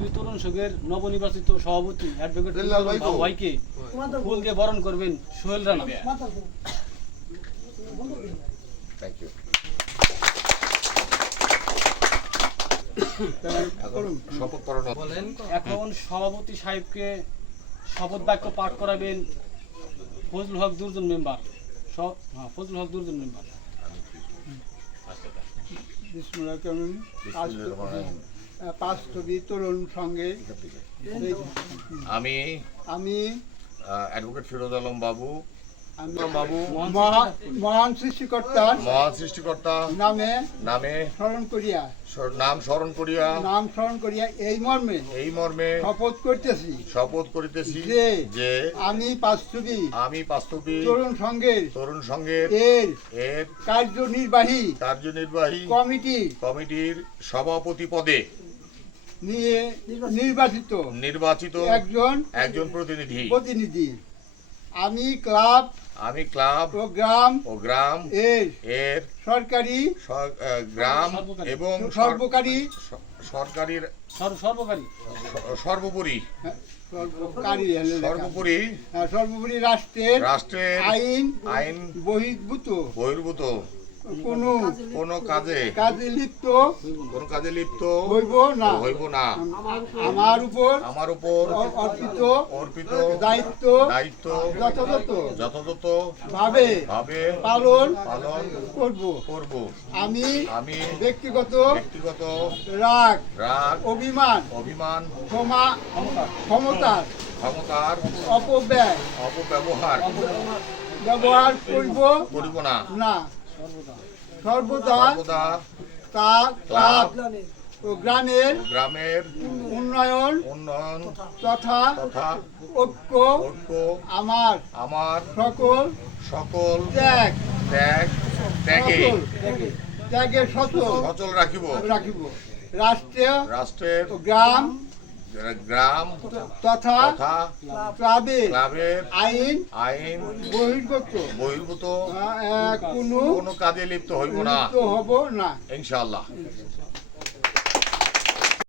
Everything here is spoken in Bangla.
বাস্তবী তরুণ সংঘের নবনির্বাচিত সভাপতি অ্যাডভোকেট ভাইকে ফুল দিয়ে বরণ করবেন সোহেল রানা। Thank you. শপথ পড়ানো বলেন। এখন সভাপতি সাহেবকে শপথ বাক্য পাঠ করাবেন ফজলুল হক দুর্জন মেম্বার। ফজলুল হক দুর্জন মেম্বার। বাস্তবী তরুণ সঙ্গে আমি আমি অ্যাডভোকেট ফিরোজ আলম বাবু মহান সৃষ্টিকর্তার নামে স্মরণ করিয়া নাম স্মরণ করিয়া এই মর্মে শপথ করিতেছি যে আমি বাস্তবী তরুণ সংঘের এর কার্যনির্বাহী কমিটির সভাপতি পদে নিয়ে নির্বাচিত একজন প্রতিনিধি আমি ক্লাব ও গ্রাম এর সরকারি গ্রাম এবং সর্বকারী সর্বোপরি রাষ্ট্রের আইন বহির্ভূত কোন কাজে লিপ্ত হইব না। আমার উপর অর্পিত দায়িত্ব যথাযথ ভাবে পালন করব। আমি ব্যক্তিগত রাগ অভিমান ক্ষমতার অপব্যবহার করিব না। সর্বদা তা ক্লাব ও গ্রামের উন্নয়ন তথা ঐক্য আমার সকল ত্যাগের সচল রাখিব। রাষ্ট্রের ও গ্রাম তথা ক্লাবের আইন বহির্ভূত কোনো কাজে লিপ্ত হব না ইনশাআল্লাহ।